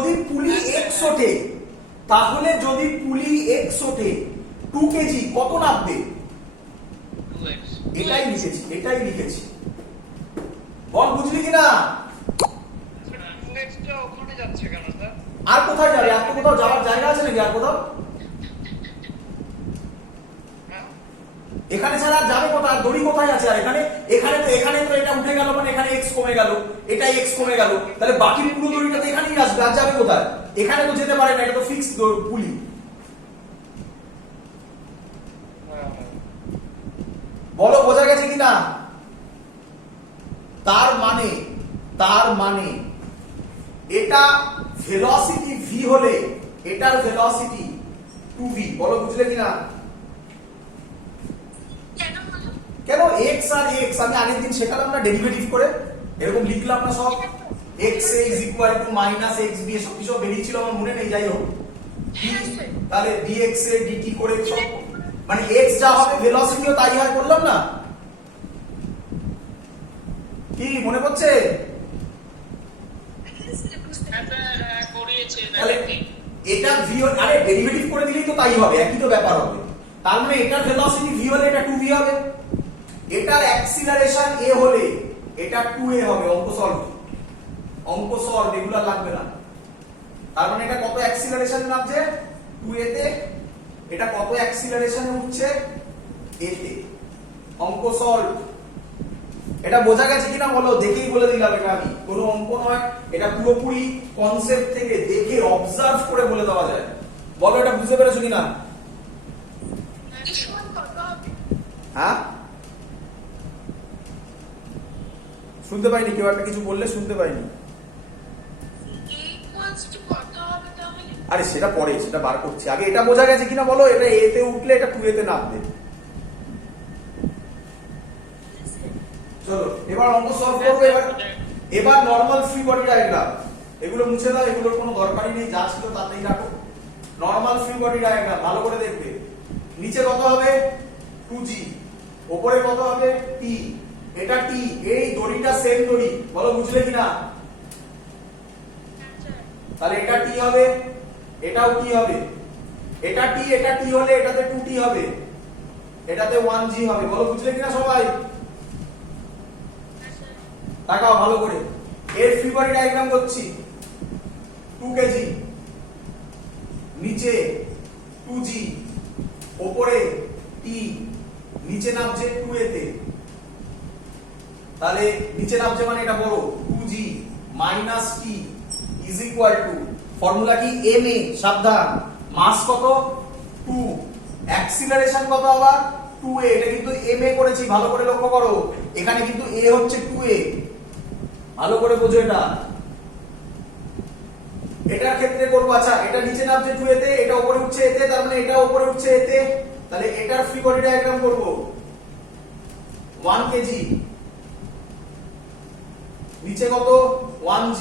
যদি পুলি x ওঠে, তাহলে যদি পুলি x ওঠে 2 কেজি কত নামবে? 2x। এটাই লিখেছি বল, বুঝলি কিনা? 2x টা ওখানে যাচ্ছে কেন স্যার? আর কোথায় যাবে? আর তো কোথাও যাওয়ার জায়গা আছে নাকি আর কোথাও? এখানে ছাড়া যাবে কোথায়? দড়ি কোথায় আছে? আর এখানে তো এটা উঠে গেল, মানে এখানে x কমে গেল, এটাই x কমে গেল, তাহলে বাকি পুরো দড়িটা তো এখানেই আসবে। আর যাবে কোথায়? এখানে তো যেতে পারে না, এটা তো ফিক্সড পুলি। বলো বোঝা গেছে কিনা? তার মানে এটা ভেলোসিটি v হলে এটার ভেলোসিটি 2v। বলো বুঝলে কিনা? কেন x আর x আমি আগের দিন শেখালাম না ডেরিভেটিভ করে, এরকম লিখলাম না সব, x a = -xb, এসব কিছু বেরিয়েছিল আমার মনে নেই, যাই হোক। তাহলে dx এ dt করে সব, মানে x যা হবে ভেলোসিটিও তাই হয়, বললাম না? কি মনে পড়ছে? এটা v, আরে ডেরিভেটিভ করে দিলেই তো তাই হবে, একই তো ব্যাপার হবে। তার মানে এটার ভেলোসিটি v হলে এটা 2v হবে, এটার অ্যাক্সিলারেশন a হলে এটা 2a হবে। অঙ্ক সলভ এগুলো লাগবে না। তার মানে এটা কত অ্যাক্সিলারেশন নামছে? 2a তে। এটা কত অ্যাক্সিলারেশনে উঠছে? a তে। অঙ্ক সলভ। এটা বোঝা গেছে কিনা বলো? দেখেই বলে দিলাম, এটা আমি কোনো অঙ্ক নয়, এটা পুরোপুরি কনসেপ্ট থেকে দেখে অবজার্ভ করে বলে দেওয়া যায়। বলো এটা বুঝতে পেরেছো কিনা? হ্যাঁ, শুনতে পাইনি, কেউ একটা কিছু বললে শুনতে পাইনি। আরে সেটা পরে, সেটা বার করছি, আগে এটা বোঝা গেছে কিনা বলো? এটা a তে উঠলে এটা 2a তে নামবে। চলো এবার অঙ্ক সলভ করব। এবার নরমাল ফ্রি বডি ডায়াগ্রাম, এগুলো মুছে দাও, এগুলোর কোনো দরকারই নেই, যা ছিল তাতেই রাখো। নরমাল ফ্রি বডি ডায়াগ্রাম ভালো করে দেখবে। নিচে কত হবে? 2g, উপরে কত হবে? t। এটা t, এই দড়িটা সেম দড়ি, বলো বুঝলে কিনা? তাহলে এটা t হবে, এটাও t হবে। এটা t হলে এটাতে 2t হবে, এটাতে 1g হবে। বলো বুঝলে কিনা সবাই? তাকাও ভালো করে, এর ফ্রি বডি ডায়াগ্রাম করছি। 2 কেজি, নিচে 2g, উপরে t, নিচে নামছে 2a তে। তাহলে নিচে নামছে মানে এটা বড়, 2g - t = ফর্মুলা কি? ma, সাবধান, মাস কত? 2, অ্যাক্সিলারেশন কত আবার? 2a। এটা কিন্তু ma করেছি, ভালো করে লক্ষ্য করো, এখানে কিন্তু a হচ্ছে 2a, ভালো করে বোঝো এটা। এটার ক্ষেত্রে করবো, আচ্ছা এটা নিচে নামছে 2a তে, এটা উপরে উঠছে a তে, তার মানে এটা উপরে উঠছে a তে, তাহলে এটার ফ্রি বডি ডায়াগ্রাম করব। 1 কেজি, নিচে কত? 1g,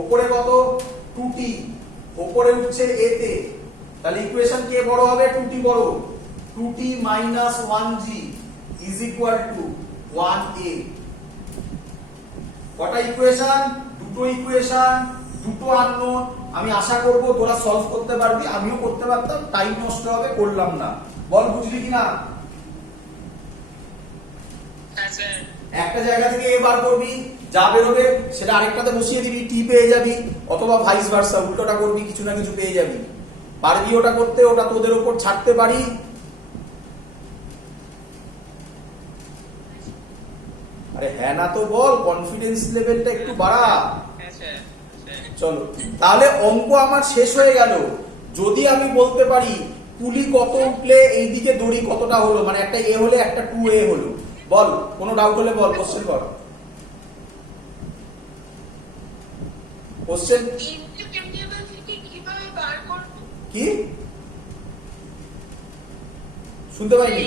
উপরে কত? 2t, উপরে উঠছে a তে, তাহলে ইকুয়েশন কে বড় হবে? 2t বড়। 2t - 1g = 1a। কটা ইকুয়েশন? দুটো ইকুয়েশন, দুটো আননোন। আমি আশা করব তোরা সলভ করতে পারবি, আমিও করতে পারতাম, টাইম নষ্ট হবে, করলাম না। বল বুঝলি কিনা? একটা জায়গা থেকে এ বার করবি, যা বেরোবে সেটা আরেকটাতে বসিয়ে দিবি, টি পেয়ে যাবি, অথবা ভাইস ভার্সা, উল্টোটা করবি, কিছু না কিছু পেয়ে যাবি। পারবি ওটা করতে? ওটা তোদের উপর ছাড়তে পারি। আরে হ্যাঁ না তো বল, কনফিডেন্স লেভেলটা একটু বাড়া। চলো তাহলে অঙ্ক আমার শেষ হয়ে গেল। যদি আমি বলতে পারি পুলি কত উঠলে এইদিকে দড়ি কতটা হলো, মানে একটা a হলে একটা 2a হলো, বল, কোনো ডাউট হলে বল, কোশ্চেন কর। কোশ্চেন কি? শুনতে পাইনি।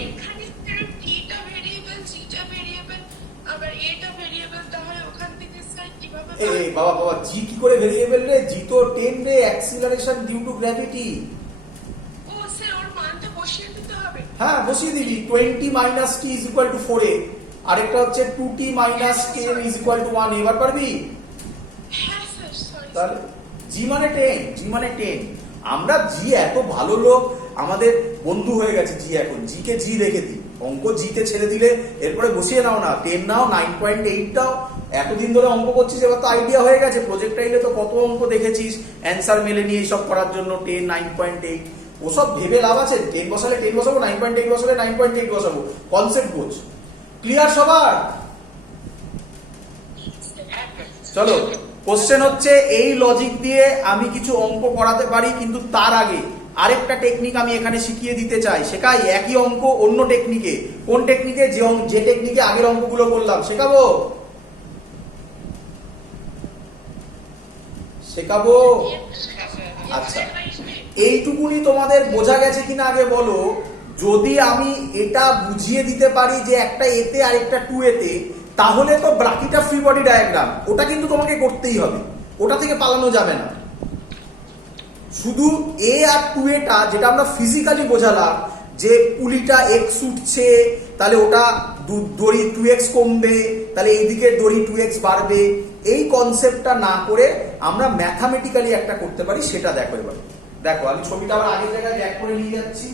বাবা বাবা, জি কি করে ভেরিয়েবল রে? জি তো 10 রে, অ্যাক্সিলারেশন ডিউ টু গ্র্যাভিটি। ও স্যার, ওর মানটা বসিয়ে দিতে হবে। হ্যাঁ বসিয়ে দিবি। 20 - t = 4a, আরেকটা হচ্ছে 2t - k = 1a। এবার পারবি? হ্যাঁ স্যার, সরি। তাহলে জি মানে 10, জি মানে 10। আমরা জি এত ভালো লোক, আমাদের বন্ধু হয়ে গেছে জি। এখন জি কে জি রেখে দিই, অঙ্ক জিতে ছেড়ে দিলে এরপরে বসিয়ে নাও না, 10 নাও, 9.8 দাও। এতদিন ধরে অঙ্ক করছিস, এবার তো আইডিয়া হয়ে গেছে। প্রজেক্টাইলে তো কত অঙ্ক দেখেছিস অ্যান্সার মেলে নিয়ে এইসব করার জন্য 10, 9.8। ওসব ভেবে লাভ আছে? 10 বসালে 10 বসাবো, 9.8 বসালে 9.8 বসাবো। কনসেপ্ট বোঝ। ক্লিয়ার সবার? চলো, কোশ্চেন হচ্ছে এই লজিক দিয়ে আমি কিছু অঙ্ক করাতে পারি, কিন্তু তার আগে আরেকটা টেকনিক আমি এখানে শিখিয়ে দিতে চাই। শেখাই একই অঙ্ক অন্য টেকনিকে। কোন টেকনিকে? যে টেকনিকে আগের অঙ্কগুলো করলাম শেখাবো। শেখাবো। আচ্ছা, এইটুকুনি তোমাদের বোঝা গেছে কিনা আগে বলো। যদি আমি এটা বুঝিয়ে দিতে পারি যে একটা এতে আর একটা 2 এতে, তাহলে তো বাকিটা ফ্রি বডি ডায়াগ্রাম, ওটা কিন্তু তোমাকে করতেই হবে, ওটা থেকে পালানো যাবে না। শুধু এ আর 2 এটা যেটা আমরা ফিজিক্যালি বোঝালাম, যে পুলিটা এক্স উঠছে, তাহলে ওটা দড়ি 2x কমবে, তাহলে এইদিকে দড়ি 2x বাড়বে, এই কনসেপ্টটা না করে আমরা ম্যাথামেটিক্যালি একটা করতে পারি, সেটা দেখো। এবার দেখো, আমি ছবিটা আবার আগের জায়গায় ব্যাক করে নিয়ে যাচ্ছি।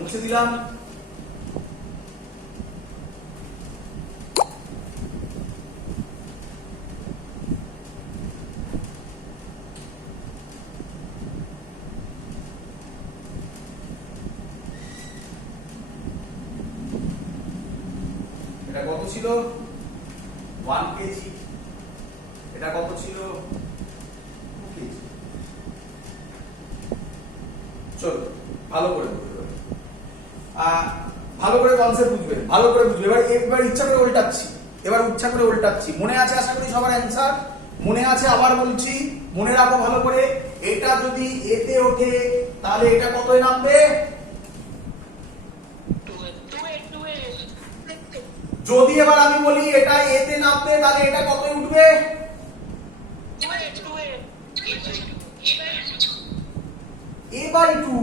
মুছে দিলাম। এটা কত ছিল? 1 কেজি। এটা কত ছিল? 2 কেজি। চলো, ভালো করে বুঝবে, ভালো করে কনসেপ্ট বুঝবে, ভালো করে বুঝবে। এবার ইচ্ছা করে উল্টাচ্ছি। মনে আছে আশা করি সবার অ্যান্সার? মনে আছে? আবার বলছি, মনে রাখো ভালো করে। এটা যদি এতে ওঠে, তাহলে এটা কতই নামবে? যদি এবার আমি বলি এটা এতে নামবে, তাহলে এটা কতই উঠবে? a/2।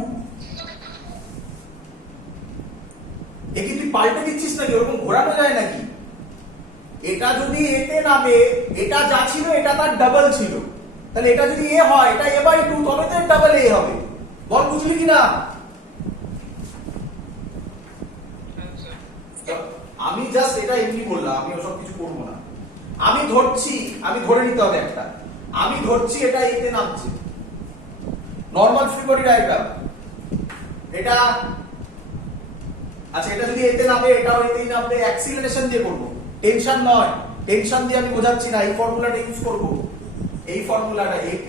এ কি তুই পাল্টে দিচ্ছিস নাকি? ওরকম ঘোরানো যায় নাকি? এটা যদি এতে নামে, এটা যা ছিল এটা তার ডাবল ছিল, তাহলে এটা যদি এ হয়, এটা a/2, তবে তো ডাবল এ হবে। বল, বুঝলি কিনা? আমি জাস্ট এটা এমনি বললাম, আমি ওসব কিছু করবো না। আমি ধরে নিতে হবে একটা। আমি ধরছি এটা এতে নামছে, নরমাল ফ্রি বডি ডায়াগ্রাম এটা। আচ্ছা, এটা যদি এতে নামে, এটাও এতেই নামবে। অ্যাক্সিলারেশন দিয়ে করব, টেনশন নয়। টেনশন দিয়ে আমি বোঝাচ্ছি না, এই ফর্মুলাটা ইউজ করব। এই ফর্মুলাটা AP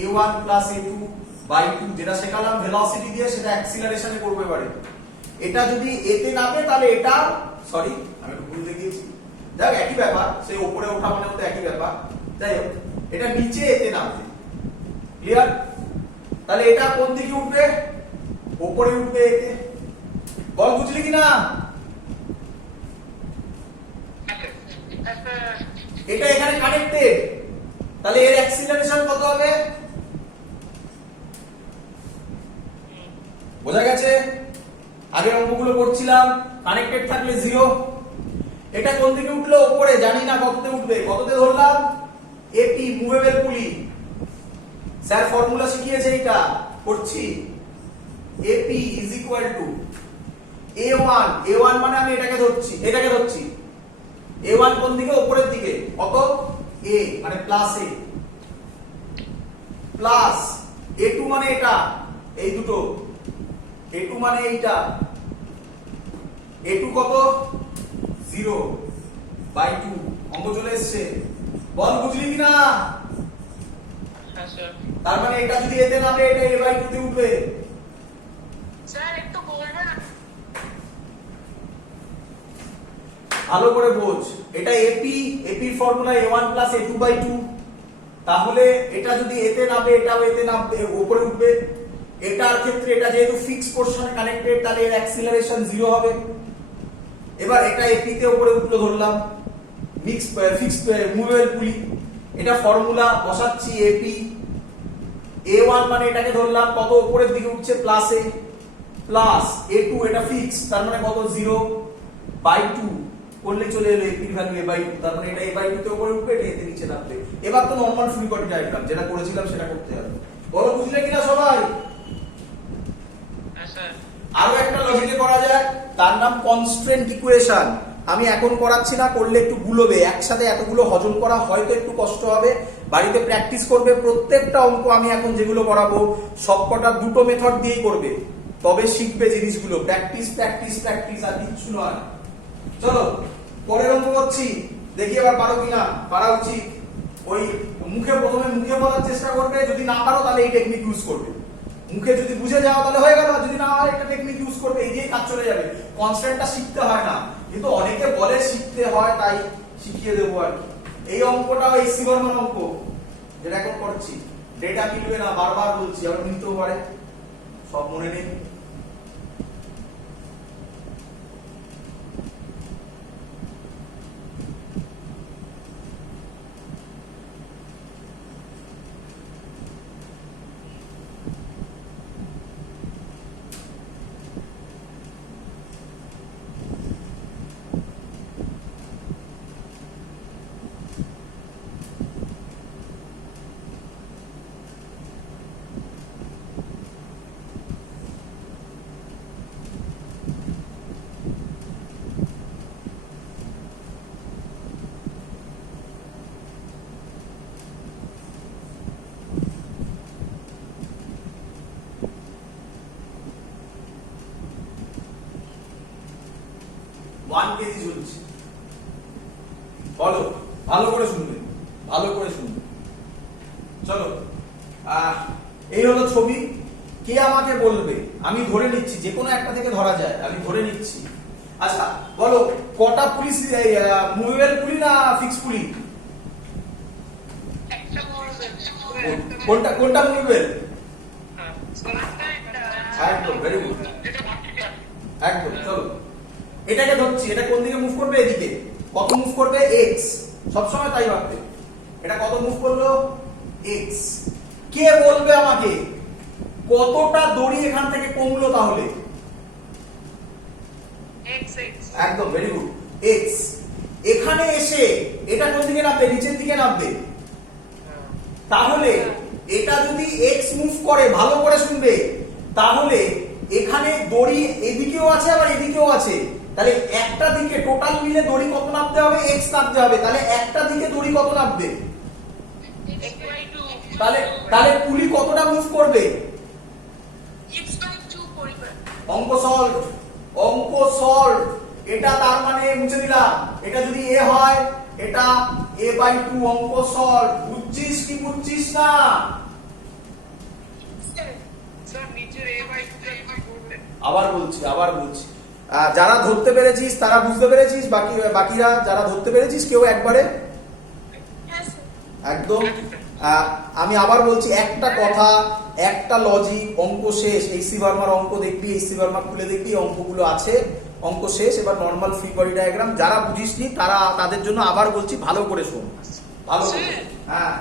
A1 A2/2, যেটা শেখালাম ভেলোসিটি দিয়ে, সেটা অ্যাক্সিলারেশনে করব। এবারে এটা যদি এতে নামে, তাহলে এটা, সরি আমি একটু ভুল দেখিয়েছি, দেখ একই ব্যাপার, সেই উপরে ওঠা মানে তো একই ব্যাপার। যাই হোক, এটা নিচে এতে নামবে। ক্লিয়ার? তাহলে এটা কোন দিকে উঠবে? উপরে উঠবে এতে। বল, বুঝলি কিনা? এটা এখানে কানেক্টেড, তাহলে এর অ্যাক্সিলারেশন কত হবে? বোঝা গেছে? আগের অঙ্কগুলো করছিলাম, কানেক্টেড থাকলে 0। এটা কোন দিকে উঠলো? উপরে, জানি না কততে উঠবে। কততে ধরলাম? AP, মুভেবল পুলি। স্যার ফর্মুলা শিখিয়েছে, এটা করছি। AP A1 মানে আমি এটাকে ধরছি। A1 কোন দিকে? উপরের দিকে। কত? A মানে প্লাস A, প্লাস A2 মানে এটা, এই দুটো। A2 মানে এইটা। A2 কত? 0/2। অঙ্ক চলে এসছে। বল, বুঝলি কিনা? তার মানে এটা যদি এতে নামে, এটা A/2 তে উঠবে। স্যার একটু বলবেন? ভালো করে বোঝ। এটা AP ফর্মুলা A1 A2/2। তাহলে এটা যদি এতে নামে, এটাও এতে নামবে, উপরে উঠবে। এটার ক্ষেত্রে এটা যেহেতু ফিক্স পোরশনে কানেক্টেড, তাহলে এর অ্যাক্সিলারেশন 0 হবে। এবার এটা AP তে উপরে উঠলো ধরলাম, ফিক্সড মুভেবল পুলি। এটা ফর্মুলা বসাচ্ছি। AP A1 মানে এটাকে ধরলাম কত? উপরের দিকে উঠছে, প্লাস A। প্লাস a2 এটা ফিক্স, তার মানে কত 0/2 করলে চলে এলো a এর ভ্যালু a/2, তার মানে এটা a/2 তে উপরে উঠবে, এটা এতে নিচে নামবে। এবার তো নরমাল ফ্রি বডি ডায়াগ্রাম যেটা করেছিলাম সেটা করতে হবে। বলো বুঝলে কিনা সবাই? হ্যাঁ স্যার। আরো একটা লজিকে করা যায়, তার নাম কনস্ট্রেন্ট ইকুয়েশন। আমি এখন করাচ্ছি না, করলে একটু গুলোবে, একসাথে এতগুলো হজম করা হয়তো একটু কষ্ট হবে, বাড়িতে প্র্যাকটিস করবে। প্রত্যেকটা অঙ্ক আমি এখন যেগুলো করাবো সবকটা দুটো মেথড দিয়েই করবে, তবে শিখবে জিনিসগুলো। প্র্যাকটিস প্র্যাকটিস প্র্যাকটিস, আর কিচ্ছু নয়। চলো পরের অঙ্ক করছি, দেখি এবার পারো কিনা। পারা উচিত। ওই প্রথমে মুখে বলার চেষ্টা করবে, যদি না পারো তাহলে এই টেকনিক ইউজ করবে। মুখে যদি বুঝে যাও তাহলে হয়ে গেল, যদি না হয় একটা টেকনিক ইউজ করবে, এই দিয়ে কাজ চলে যাবে। কনস্ট্যান্টটা শিখতে হয় না, কিন্তু অনেকে বলে শিখতে হয়, তাই শিখিয়ে দেবো আর কি। এই অঙ্কটা এই সিগরমান অঙ্ক যেটা এখন করছি, ডেটা মিলবে না, বারবার বলছি, আবার মিলতেও পারে, সব মনে নেই। ওয়ান কেজি ঝুলছে। বলো, ভালো করে শুনবে, ভালো করে শুনবে। চলো এই হলো ছবি। কে আমাকে বলবে, আমি ধরে নিচ্ছি যে কোনো একটা থেকে ধরা যায়, আমি ধরে নিচ্ছি। আচ্ছা বলো, কটা পুলিশ, মুভেবল পুলি না ফিক্স পুলি? একটা কোনটা কোনটা মুভেবল? হ্যাঁ একদম, ভেরি গুড, একদম। চলো এটাকে ধরছি, এটা কোন দিকে মুভ করবে? এদিকে। কত মুভ করবে? x, সবসময় তাই ভাববে। এটা কত মুভ করলো? x। কে বলবে আমাকে কতটা দড়ি এখান থেকে কমলো তাহলে? একদম, ভেরি গুড, x। এখানে এসে এটা কোন দিকে নামবে? নিচের দিকে নামবে। তাহলে এটা যদি x মুভ করে, ভালো করে শুনবে, তাহলে এখানে দড়ি এদিকেও আছে আবার এদিকেও আছে, তাহলে একটা দিকে টোটাল মিলে দড়ি কত নামতে হবে? x নামতে হবে। তাহলে একটা দিকে দড়ি কত নামবে? তাহলে তাহলে পুলি কতটা মুভ করবে? অঙ্ক সলভ, অঙ্ক সলভ। এটা তার মানে মুছে দিলাম, এটা যদি a হয় এটা a/2, অঙ্ক সলভ। বুঝছিস কি বুঝছিস না? স্যার নিচের আবার বলছি, যারা ধরতে পেরেছিস তারা বুঝতে পেরেছিস, বাকিরা যারা ধরতে পেরেছিস কেউ একবারে একদম। আমি আবার বলছি, একটা কথা, একটা লজিক, অঙ্ক শেষ। এই সি ভার্মার অঙ্ক দেখবি, এই সি ভার্মা খুলে দেখবি, অঙ্কগুলো আছে, অঙ্ক শেষ। এবার নরমাল ফ্রি বডি ডায়াগ্রাম। যারা বুঝিসনি তারা, তাদের জন্য আবার বলছি, ভালো করে শোন, ভালো করে। হ্যাঁ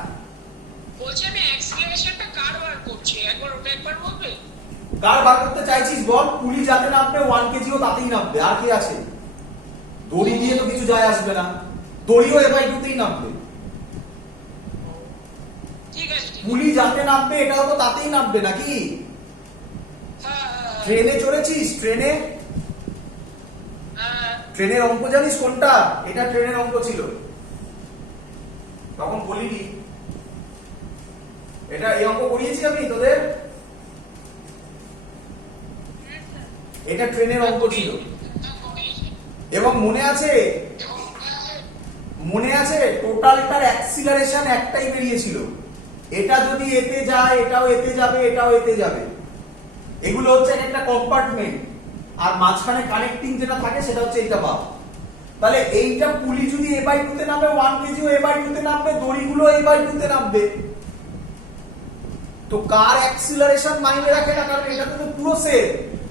বলছি আমি অ্যাক্সিলারেশনটা কার বার করছি, একবার ওটা একবার বলবে? কার বার করতে চাইছিস বল? পুলি যাতে নামবে 1 কেজিও তাতেই নামবে, আর কি আছে? দড়ি দিয়ে তো কিছু যায় আসবে না, দড়িও a/2 তেই নামবে। ঠিক আছে, পুলি যাতে নামবে এটাও তো তাতেই নামবে নাকি? ট্রেনে চড়েছিস? ট্রেনের অঙ্ক জানিস কোনটা? এটা ট্রেনের অঙ্ক ছিল, তখন বলিনি। এটা এই অঙ্ক করিয়েছি আমি তোদের, এটা ট্রেনের অঙ্ক ছিল। এবং মনে আছে টোটালটার অ্যাক্সিলারেশন একটাই বেরিয়েছিল। এটা যদি এতে যায় এটাও এতে যাবে, এটাও এতে যাবে। এগুলো হচ্ছে একটা কম্পার্টমেন্ট, আর মাঝখানে কানেক্টিং যেটা থাকে সেটা হচ্ছে এইটা বাদ। তাহলে এইটা পুলি যদি a/2 তে নামবে, 1 কেজিও a/2 তে নামবে, দড়িগুলো a/2 তে নামবে। তো কার অ্যাক্সিলারেশন মাইনে রাখে না, কারণ এটা তো পুরো সেম।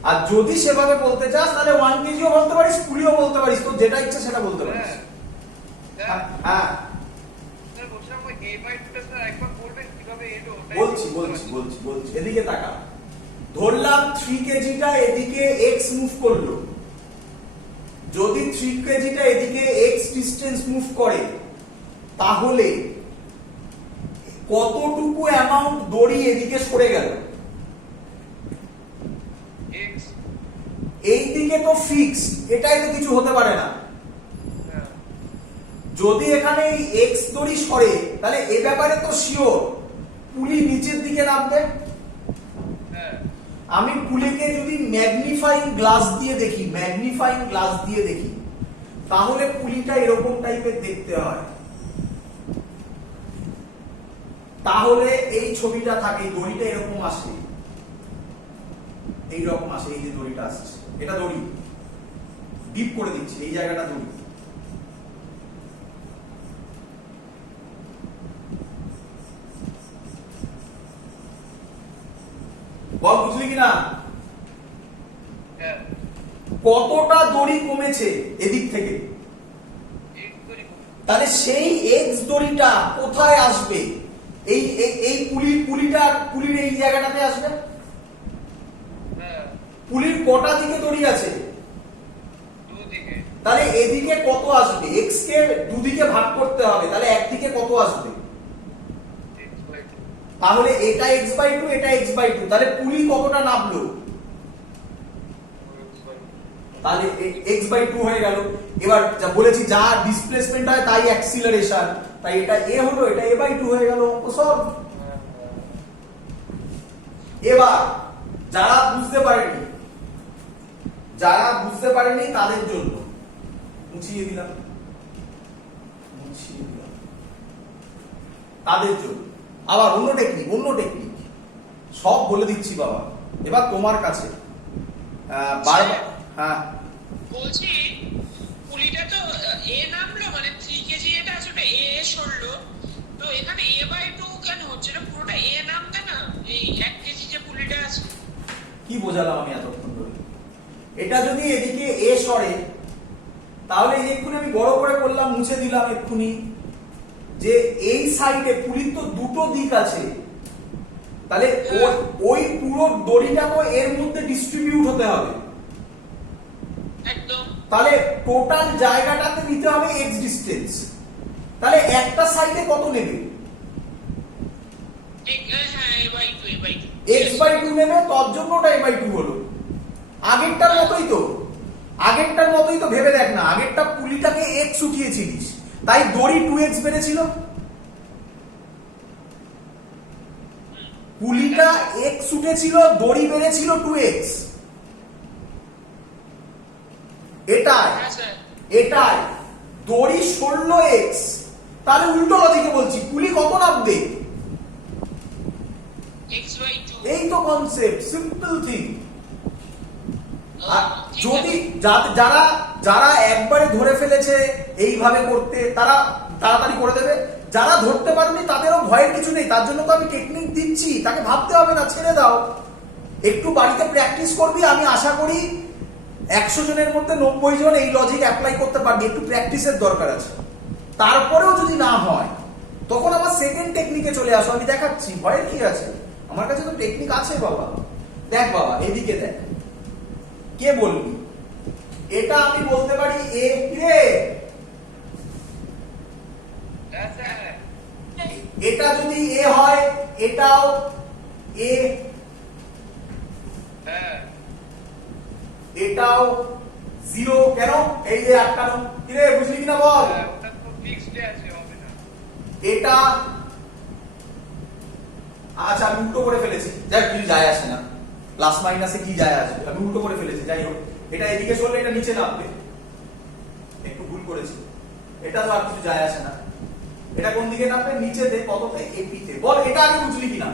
আর যদি সেভাবে বলতে চাস তাহলে 1 কেজিও বলতে পারিস, পুলিও বলতে পারিস, তো যেটা ইচ্ছা সেটা বলতে পারিস। হ্যাঁ বলছি, এদিকে তাকা। ধরলাম 3 কেজিটা এদিকে x মুভ করলো, যদি 3 কেজিটা এদিকে x ডিসটেন্স মুভ করে তাহলে কতটুকু অ্যামাউন্ট দড়ি এদিকে সরে গেল? x এই দিকে তো ফিক্স, এটাই তো কিছু হতে পারে না। হ্যাঁ যদি এখানে এই x দড়ি সরে তাহলে এ ব্যাপারে তো শিওর পুলি নিচের দিকে নামবে। হ্যাঁ আমি পুলিকে যদি ম্যাগনিফাইং গ্লাস দিয়ে দেখি, ম্যাগনিফাইং গ্লাস দিয়ে দেখি, তাহলে পুলিটা এরকম টাইপের দেখতে হয়। তাহলে এই ছবিটা থাকে, দড়িটা এরকম আসে, এইরকম আসে, এই যে দড়িটা আসছে এটা দড়ি, ডিপ করে দিচ্ছি, এই জায়গাটা দড়ি। বল বুঝলি কিনা? হ্যাঁ কতটা দড়ি কমেছে এদিক থেকে? x করে তাহলে সেই এক্স দড়িটা কোথায় আসবে? এই এই পুলির এই জায়গাটাতে আসবে। হ্যাঁ পুলির কটা দিকে দড়ি আছে? দুদিকে তাহলে এদিকে কত আসবে? এক্স কে দুদিকে ভাগ করতে হবে, তাহলে একদিকে কত আসবে? x/2 তাহলে এটা x/2, এটা x/2, তাহলে পুলি কতটা নামলো? তাহলে x/2 হয়ে গেল। এবার যা বলেছি যা ডিসপ্লেসমেন্ট হয় তাই অ্যাক্সিলারেশন, তাই এটা a হলো, এটা a/2 হয়ে গেল। অঙ্ক সলভ। এবার যারা বুঝতে পারেনি তাদের জন্য মুছিয়ে দিলাম, তাদের জন্য আবার অন্য টেকনিক সব বলে দিচ্ছি বাবা। এবার তোমার কাছে বারবার, হ্যাঁ বলছি পুলিটা তো এ নামলো, মানে 3 কেজি এটা আছে, ওটা এ সরলো, তো এখানে a/2 কেন হচ্ছে? এটা পুরোটা এ নামবে না? এই 1 কেজি যে পুলিটা আছে। কি বোঝালাম আমি এতক্ষণ ধরে? এটা যদি এদিকে এ সরে তাহলে এক্ষুনি আমি বড় করে করলাম, মুছে দিলাম এক্ষুনি, যে এই সাইডে পুলির তো দুটো দিক আছে, তাহলে ওই পুরো দড়িটা তো এর মধ্যে ডিস্ট্রিবিউট হতে হবে। একদম। তাহলে টোটাল জায়গাটাতে নিতে হবে x ডিসটেন্স। তাহলে একটা সাইডে কত নেবে? হ্যাঁ a/2 x/2 নেবে, তার জন্য ওটা a/2 হলো। আগেরটার মতোই তো ভেবে দেখ না, আগেরটা পুলিটাকে x উঠিয়েছিলিস, তাই দড়ি 2x বেড়েছিল। পুলিটা x উঠেছিল, দড়ি বেড়েছিল 2x। এটাই দড়ি সরলো x, তাহলে উল্টো লজিকে বলছি পুলি কত নামবে? x/2। এই তো কনসেপ্ট, সিম্পল থিং। যদি যারা একবারে ধরে ফেলেছে এইভাবে করতে, তারা তাড়াতাড়ি করে দেবে। যারা ধরতে পারেনি তাদেরও ভয়ের কিছু নেই, তার জন্য তো আমি টেকনিক দিচ্ছি, তাকে ভাবতে হবে না, ছেড়ে দাও। একটু বাড়িতে প্র্যাকটিস করবি, আমি আশা করি 100 জনের মধ্যে 90 জন এই লজিক অ্যাপ্লাই করতে পারবি। একটু প্র্যাকটিসের দরকার আছে। তারপরেও যদি না হয় তখন আমার সেকেন্ড টেকনিকে চলে আসো, আমি দেখাচ্ছি, ভয়ের কি আছে? আমার কাছে তো টেকনিক আছে বাবা। দেখ বাবা, এদিকে দেখ, কে বলবি? এটা আমি বলতে পারি এ কে, হ্যাঁ স্যার এটা যদি এ হয় এটাও এ, হ্যাঁ এটাও 0। কেন? এই যে আটকানো, কি রে বুঝলি কিনা বল? ওটা তো ফিক্সড আছে, হবে না। এটা আচ্ছা আমি উল্টো করে ফেলেছি, যাই কিছু যায় আসে না, প্লাস মাইনাসে কি যায় আসবে, আমি উল্টো করে ফেলেছি। যাই হোক, এটা এদিকে সরলে এটা নিচে নামবে, একটু ভুল করেছি। এটা তো আর কিছু যায় আসে না, এটা কোন দিকে নামবে? নিচেতে। কততে? এপিতে। বল এটা আগে বুঝলি কিনা?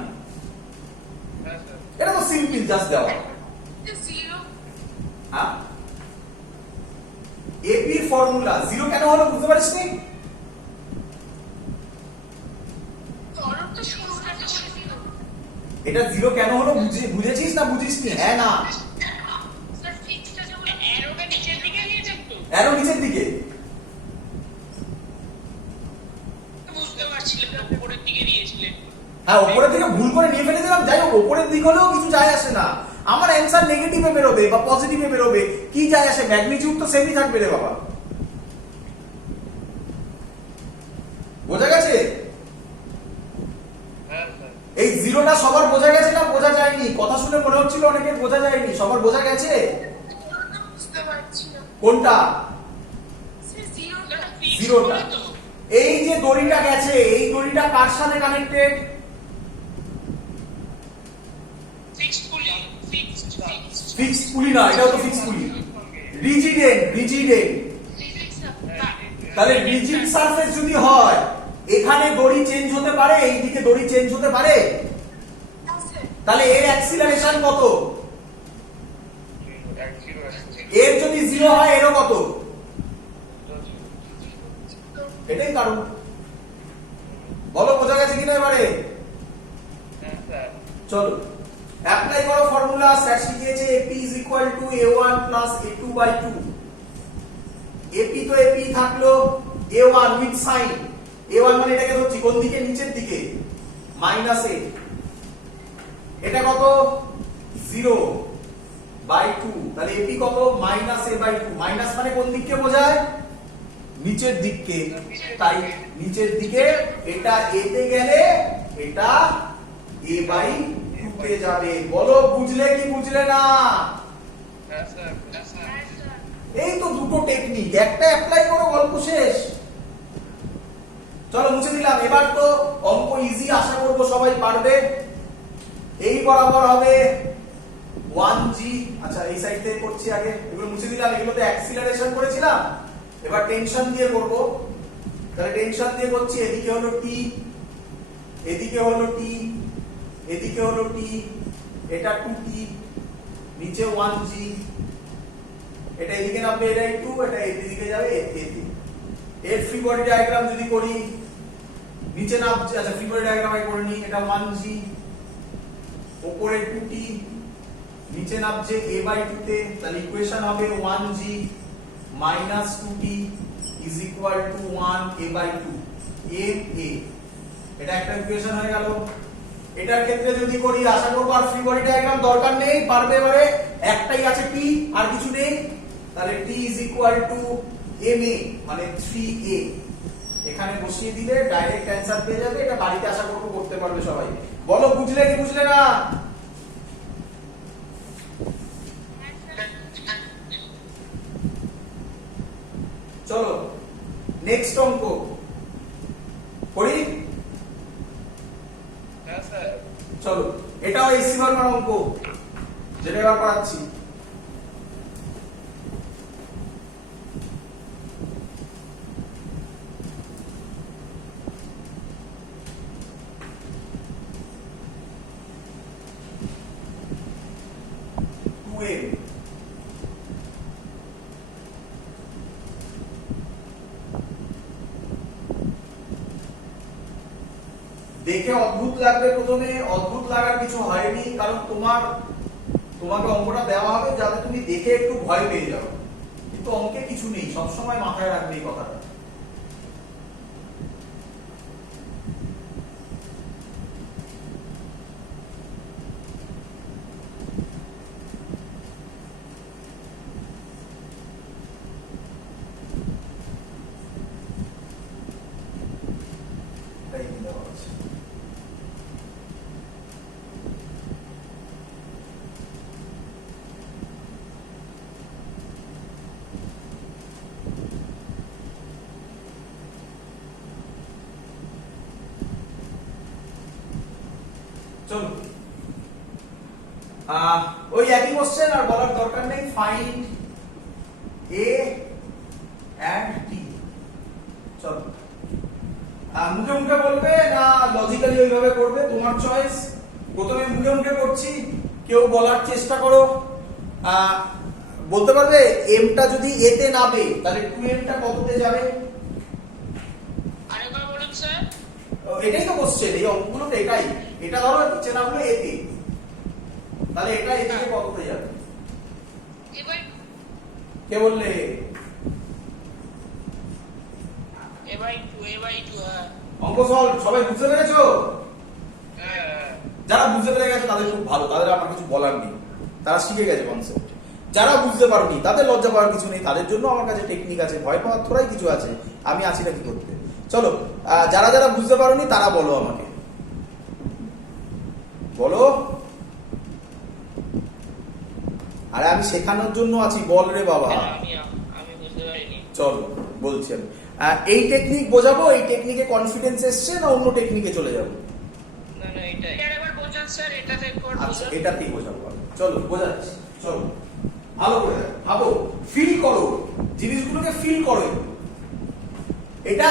হ্যাঁ স্যার এটা তো সিম্পল, জাস্ট দেওয়া। 0। হ্যাঁ, এপির ফর্মুলা 0 কেন হলো বুঝতে পারিস নি? তরফটা শুরুটা তো 0। এটা 0 কেন হলো বুঝেছিস না বুঝিসনি? হ্যাঁ না, স্যার ফিক্সটা যখন অ্যারোটা নিচের দিকে নিয়ে যেত, অ্যারো নিচের দিকে। বুঝতে পারছিলাম না উপরের দিকে দিয়েছিলেন। হ্যাঁ উপরের দিকে ভুল করে নিয়ে ফেলে দিলাম, যাই হোক উপরের দিক হলেও কিছু যায় আসে না, আমার অ্যান্সার নেগেটিভে বেরোবে বা পজিটিভে বেরোবে, কি যায় আসে, ম্যাগনিটিউড তো সেমই থাকবে রে বাবা। বোঝা গেছে? হ্যাঁ স্যার। এই জিরোটা সবার বোঝা গেছে না বোঝা যায়নি? কথা শুনে মনে হচ্ছিল অনেকের বোঝা যায়নি, সবার বোঝা গেছে? বুঝতে পারছি না কোনটা? সে জিরোটা এটা fixed জিরোটা। করে তো। এই যে দড়িটা গেছে, এই দড়িটা কার সাথে connected? Fixed pulley, fixed. Fix pulley না, এটাও তো fix pulley. Rigid end, rigid end. তাহলে রিজিড সারফেস যদি হয়, এখানে দড়ি চেঞ্জ হতে পারে, এইদিকে দড়ি চেঞ্জ হতে পারে, তাহলে এর অ্যাক্সিলারেশন কত? এর যদি 0 হয় এরও কত? এটাই কারণ। বলো বোঝা গেছে কিনা এবারে? হ্যাঁ স্যার। চলো অ্যাপ্লাই করো ফর্মুলা। স্যার শিখিয়েছে AP A1 A2/2। AP তো AP থাকলো, A1 উইথ সাইন, A1 মানে এটাকে ধরছি কোন দিকে, নিচের দিকে, -a। এটা কত? 0/2। তাহলে AP কত? -a/2। মাইনাস মানে কোন দিককে বোঝায়? নিচের দিককে, তাই নিচের দিকে। এটা a তে গেলে এটা a/2 তে যাবে। বলো বুঝলে কি বুঝলে না? হ্যাঁ স্যার। হ্যাঁ স্যার। এই তো দুটো টেকনিক, একটা অ্যাপ্লাই করো, গল্প শেষ। চলো মুছে দিলাম। এবার তো অঙ্ক ইজি, আশা করবো সবাই পারবে। এই বরাবর হবে 1g। আচ্ছা এই সাইড থেকে করছি আগে, এগুলো মুছে দিলাম। এগুলোতে অ্যাক্সিলারেশন করেছিলাম, এবার টেনশন দিয়ে করব। তাহলে টেনশন দিয়ে করছি। এদিকে হলো t, এদিকে হলো t, এদিকে হলো t, এটা 2t, নিচে 1g, এটা এদিকে নামবে, এটা 2, এটা এদিকে যাবে এতে। এর ফ্রি বডি ডায়াগ্রাম যদি করি, নিচে নামছে, আচ্ছা ফ্রি বডি ডায়াগ্রাম আগে করে নিই। এটা 1g, উপরে 2t, নিচে নামছে a/2 তে। তাহলে ইকুয়েশন হবে 1g minus 2t is equal to 1 a/2 a। এটা একটা ইকুয়েশন হয়ে গেল। এটার ক্ষেত্রে যদি করি, আশা করব আর ফ্রি বডি ডায়াগ্রাম দরকার নেই, পারবে এবারে। একটাই আছে t, আর কিছু নেই। তাহলে t is equal to ma মানে 3a। এখানে বসিয়ে দিলে ডাইরেক্ট অ্যানসার পেয়ে যাবে। এটা বাড়িতে আশা করব করতে পারবে সবাই। বলো বুঝলে কি বুঝলে না? চলো নেক্সট অঙ্ক করি। হ্যাঁ স্যার। চলো এটাও এসি বর্মার অঙ্ক, যেটা এবার করাচ্ছি। দেখে অদ্ভুত লাগবে প্রথমে, অদ্ভুত লাগার কিছু হয়নি, কারণ তোমাকে অঙ্কটা দেওয়া হবে যাতে তুমি দেখে একটু ভয় পেয়ে যাও, কিন্তু অঙ্কে কিছু নেই, সবসময় মাথায় রাখবে এই কথাটা। চলো ওই একই কোশ্চেন, আর বলার দরকার নেই। Find a and t। চলো মুখে মুখে বলবে না লজিক্যালি ওইভাবে করবে, তোমার চয়েস। প্রথমে মুখে মুখে করছি, কেউ বলার চেষ্টা করো। বলতে পারবে এমটা যদি এ তে নামে তাহলে 2m টা কততে যাবে? আরেকবার বলুন স্যার। এটাই তো কোশ্চেন, এই অঙ্কগুলো তো এটাই। এটা ধরো নিচে নামলো এ তে, তাহলে এটা এদিকে কততে যাবে? এবার কে বললে? a/2 হ্যাঁ। অঙ্ক সলভ সবাই বুঝতে পেরেছো? হ্যাঁ যারা বুঝতে পেরে গেছে তাদের খুব ভালো, তাদের আমার কিছু বলার নেই, তারা শিখে গেছে কনসেপ্ট। যারা বুঝতে পারোনি তাদের লজ্জা পাওয়ার কিছু নেই, তাদের জন্য আমার কাছে টেকনিক আছে, ভয় পাওয়ার থোড়াই কিছু আছে, আমি আছি না কি করতে। চলো যারা যারা বুঝতে পারোনি তারা বলো আমাকে, বলো। আরে আমি শেখানোর জন্য আছি, বল রে বাবা। আমি বুঝতে পারিনি। চল বলছি আমি। এই টেকনিক বোঝাবো, এই টেকনিকে কনফিডেন্স এসছে না অন্য টেকনিকে চলে যাবো? না না এটাই। একবার বোঝান স্যার, এটাতে একবার আচ্ছা বোঝান। এটাতেই বোঝাবো আমি। চলো বোঝাচ্ছি, চলো ভালো করে দেখো, ভাবো, ফিল করো জিনিসগুলোকে, ফিল করো একটু। এটা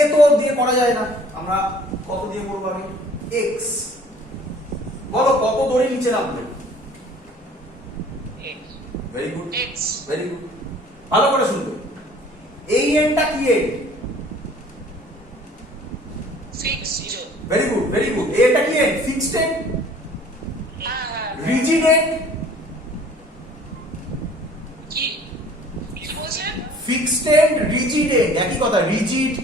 এ তো দিয়ে করা যায় না, আমরা কত দিয়ে করবো? আমি এক্স, বলো কত দড়ি নিচে নামবে? X very good, X very good, ভালো করে শুনবে। এই এন্ডটা কি end? 6 0। Very good, very good. এটা কি এন্ড? ফিক্সড এন্ড, হ্যাঁ হ্যাঁ। রিজিড এন্ড, কি কি বলছেন? ফিক্সড এন্ড, রিজিড এন্ড একই কথা, রিজিড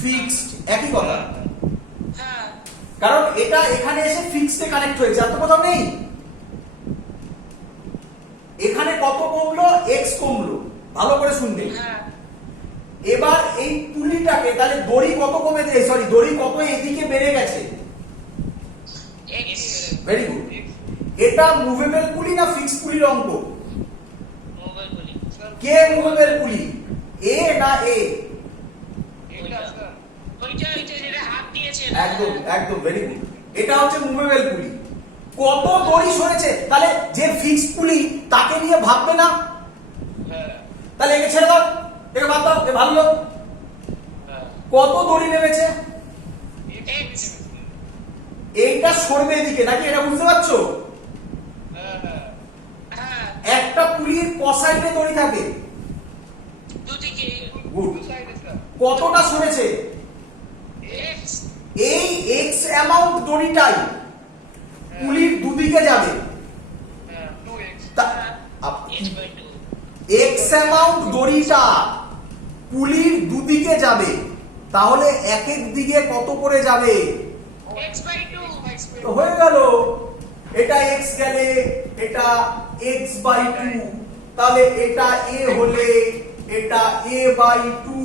ফিক্সড একই কথা। হ্যাঁ কারণ এটা এখানে এসে ফিক্সডে কানেক্ট হয়েছে, আর তো কোথাও নেই। এখানে কত কমলো? এক্স কমলো, ভালো করে শুনবে। হ্যাঁ। এবার এই পুলিটাকে তাহলে দড়ি কত কমেছে, সরি দড়ি কত এদিকে বেড়ে গেছে? X very good. এটা মুভেবল পুলি না ফিক্সড পুলির অঙ্ক? মোবাইল বলি কে মুভেবল পুলি, এ না এ? এটা স্যার ওইটা যেটা হাত দিয়েছে। একদম একদম, ভেরি গুড। এটা হচ্ছে মুভেবল পুলি। কত দড়ি সরেছে, তাহলে যে ফিক্সড পুলি তাকে নিয়ে ভাববে না, হ্যাঁ তাহলে একে ছেড়ে দাও, একে বাদ দাও, এ ভালো লোক। হ্যাঁ কত দড়ি নেমেছে? X এইটা সরবে এদিকে নাকি, এটা বুঝতে পারছো? হ্যাঁ হ্যাঁ হ্যাঁ একটা পুলির কসাইডে দড়ি থাকে, দুদিকে গুড। দু সাইডে স্যার কতটা সরেছে? X এই এক্স অ্যামাউন্ট দড়িটাই পুলির দুদিকে যাবে, হ্যাঁ 2x H/2 এক্স অ্যামাউন্ট দড়িটা পুলির দুদিকে যাবে, তাহলে এক এক দিকে কত করে যাবে? X/2 তো হয়ে গেল, এটা এক্স গেলে এটা এক্স বাই টু, তাহলে এটা এ হলে এটা এ বাই টু,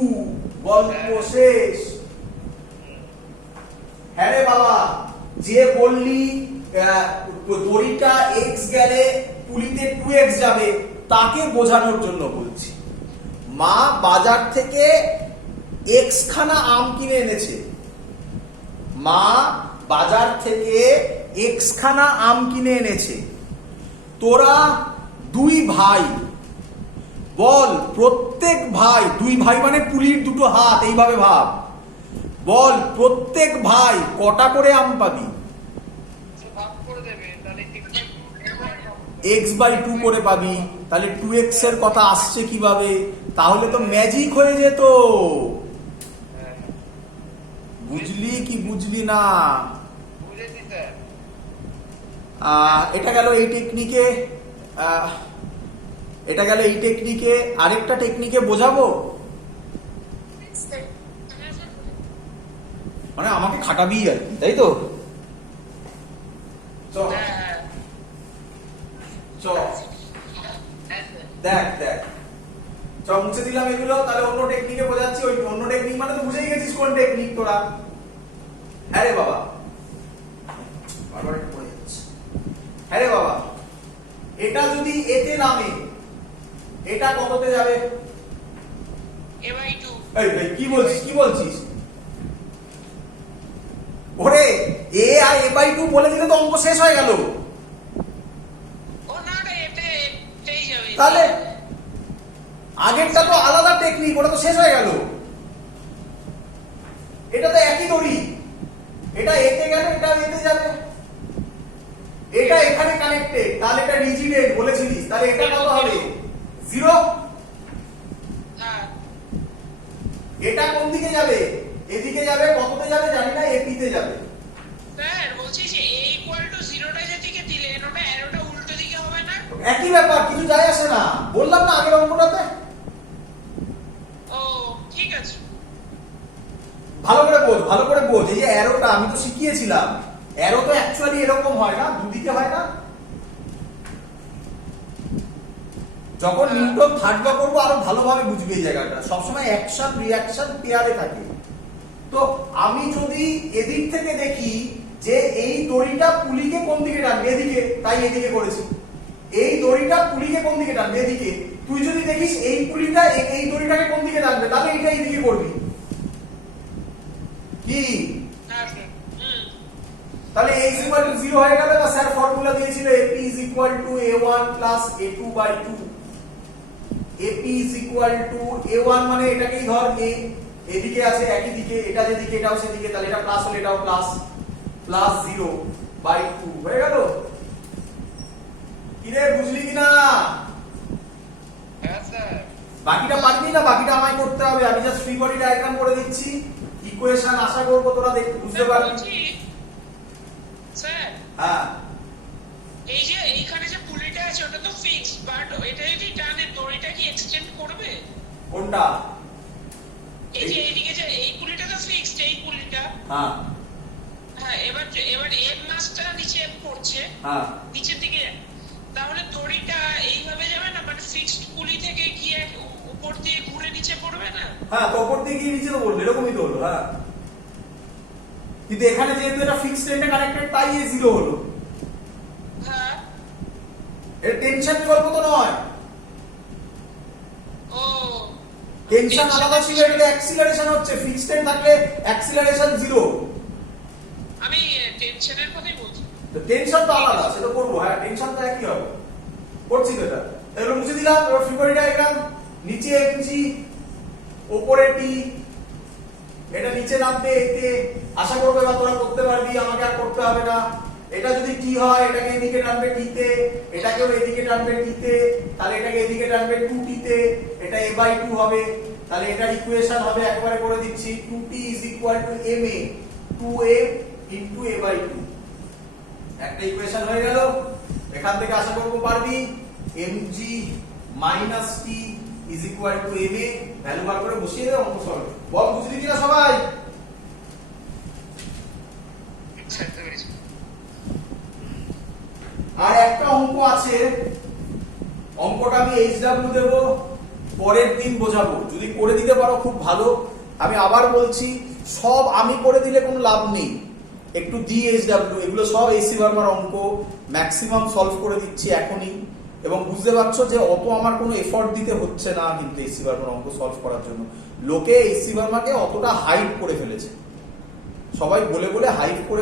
গল্প শেষ। হ্যাঁ রে বাবা, যে বললি দড়িটা এক্স গেলে পুলিতে 2x যাবে, তাকে বোঝানোর জন্য বলছি। মা বাজার থেকে এক্স খানা আম কিনে এনেছে, মা বাজার থেকে এক্স খানা আম কিনে এনেছে। তোরা দুই ভাই, বল প্রত্যেক ভাই, দুই ভাই মানে পুলির দুটো হাত, এইভাবে ভাব, বল প্রত্যেক ভাই কটা করে আম পাবি? ভাগ করে দেবে তাহলে এক্স বাই টু করে পাবি, তাহলে 2x এর কথা আসছে কিভাবে? তাহলে তো ম্যাজিক হয়ে যেত। হ্যাঁ বুঝলি কি বুঝলি না? বুঝেছি স্যার এটা গেল এই টেকনিকে, এটা গেল এই টেকনিকে। আরেকটা টেকনিকে বোঝাবো, মানে আমাকে খাটাবি আর কি, তাই তো? চল হ্যাঁ চল দেখ দেখ, চল মুছে দিলাম এগুলো, তাহলে অন্য টেকনিকে বোঝাচ্ছি। ওই অন্য টেকনিক মানে তো বুঝেই গেছিস কোন টেকনিক তোরা। হ্যাঁ রে বাবা, বারবার একটু পড়ে যাচ্ছে। হ্যাঁ রে বাবা, এটা যদি এতে নামে, এটা কততে যাবে? A/2 এই ভাই কি বলছিস, কি বলছিস? ওরে এ আর এ বাই টু বলে দিলে তো অঙ্ক শেষ হয়ে গেল। ও না রে, এতেই যাবে। তাহলে আগেরটা তো আলাদা টেকনিক, ওটা তো শেষ হয়ে গেল। এটা তো একই দড়ি, এটা এতে গেল, এটা এতে যাবে, এটা এখানে কানেক্টেড, তাহলে এটা রিজিড এন্ড বলেছিলিস, তাহলে এটা কত হবে? 0। হ্যাঁ এটা কোন দিকে যাবে? এদিকে যাবে, কততে যাবে জানি না, এপিতে যাবে। স্যার বলছি যে A=0টা যেদিকে দিলে ওটা অ্যারোটা উল্টো দিকে হবে না? একই ব্যাপার, কিছু যায় আসে না, বললাম না আগের অঙ্কটাতে। ও ঠিক আছে। ভালো করে বোঝ এই যে অ্যারোটা আমি তো শিখিয়েছিলাম, অ্যারো তো অ্যাকচুয়ালি এরকম হয় না, দুদিকে হয় না। যখন নিউটন থার্ড ল করবো আরো ভালোভাবে বুঝবে এই জায়গাটা, সবসময় অ্যাকশন রিঅ্যাকশন পেয়ারে থাকে। তো আমি যদি এদিক থেকে দেখি যে এই দড়িটা পুলিকে কোন দিকে টানবে, এদিকে, তাই এদিকে করেছি। এই দড়িটা পুলিকে কোন দিকে টানবে, এদিকে। তুই যদি দেখিস এই পুলিটা এই দড়িটাকে কোন দিকে টানবে, তাহলে এটা এইদিকে করবি। কি হ্যাঁ স্যার। তাহলে a is equal to 0 হয়ে গেল। বা স্যার ফর্মুলা দিয়েছিল AP is equal to A1 plus A2 by 2। AP is equal to A1 মানে এটাকেই ধর A, এদিকে আছে একই দিকে, এটা যেদিকে এটাও সেদিকে, তাহলে এটা প্লাস হলে এটাও প্লাস, প্লাস 0 by 2 হয়ে গেল। কি রে বুঝলি কিনা? হ্যাঁ স্যার। বাকিটা পারবি না, বাকিটা আমায় করতে হবে। আমি জাস্ট ফ্রি বডি ডায়াগ্রাম করে দিচ্ছি, ইকুয়েশন আশা করব তোরা দেখতে বুঝতে পারবি। বলছি, স্যার হ্যাঁ এই যে এইখানে যে পুলিটা আছে ওটা তো ফিক্সড, বাট এটা যদি টানে দড়িটা কি এক্সটেন্ড করবে? কোনটা? এই যে এইদিকে যে এই পুলিটা তো ফিক্সড, এই পুলিটা। হ্যাঁ হ্যাঁ, এবার এর মাসটা নিচে পড়ছে, হ্যাঁ নিচের দিকে। তাহলে দড়িটা এইভাবে যাবে না, মানে ফিক্সড পুলি থেকে গিয়ে উপর দিয়ে ঘুরে নিচে পড়বে না? হ্যাঁ, তো উপর দিয়ে গিয়ে নিচে তো বলবে, এরকমই তো হলো। হ্যাঁ, কিন্তু এখানে যেহেতু এটা ফিক্সড এন্ডে কানেক্টেড তাই এ 0 হলো। হ্যাঁ। এর টেনশন বিকল্প তো নয়, ও টেনশন আলাদা ছিল, এটা অ্যাক্সিলারেশন হচ্ছে। ফিক্সড এন্ড থাকলে অ্যাক্সিলারেশন 0, আমি টেনশনের কথাই বলছি। তো টেনশন তো আলাদা, সেটা করবো। হ্যাঁ, টেনশন তো একই হবে, করছি তো এটা। তাহলে মুছে দিলাম। এবার ফ্রি বডি ডায়াগ্রাম, নিচে mg, উপরে t, এটা নিচে নামবে এতে। আশা করবো এবার তোরা করতে পারবি, আমাকে আর করতে হবে না। এটা যদি t হয় এটাকে এদিকে টানবে t তে, এটাকেও এদিকে টানবে t তে, তাহলে এটাকে এদিকে টানবে 2t তে, এটা a/2 হবে। তাহলে এটার ইকুয়েশন হবে, একবারে করে দিচ্ছি, 2t is equal to ma 2a into a/2। একটা ইকুয়েশন হয়ে গেল। এখান থেকে আশা করবো পারবি mg minus t is equal to ma, value বার করে বসিয়ে দাও, অঙ্ক সলভ। বল বুঝলি কিনা সবাই? বুঝতে পেরেছি। আর একটা অঙ্ক আছে, অঙ্কটা আমি HW দেব, পরের দিন বোঝাবো। যদি করে দিতে পারো খুব ভালো। আমি আবার বলছি, সব আমি করে দিলে কোনো লাভ নেই। একটু DHW, এগুলো সব এসি ভার্মার অঙ্ক, ম্যাক্সিমাম সলভ করে দিচ্ছি এখনই। এবং বুঝতে পারছো যে অত আমার কোনো এফর্ট দিতে হচ্ছে না কিন্তু এসি ভার্মার অঙ্ক সলভ করার জন্য। লোকে এসি ভার্মাকে অতটা হাইপ করে ফেলেছে, সবাই বলে বলে হাইপ করে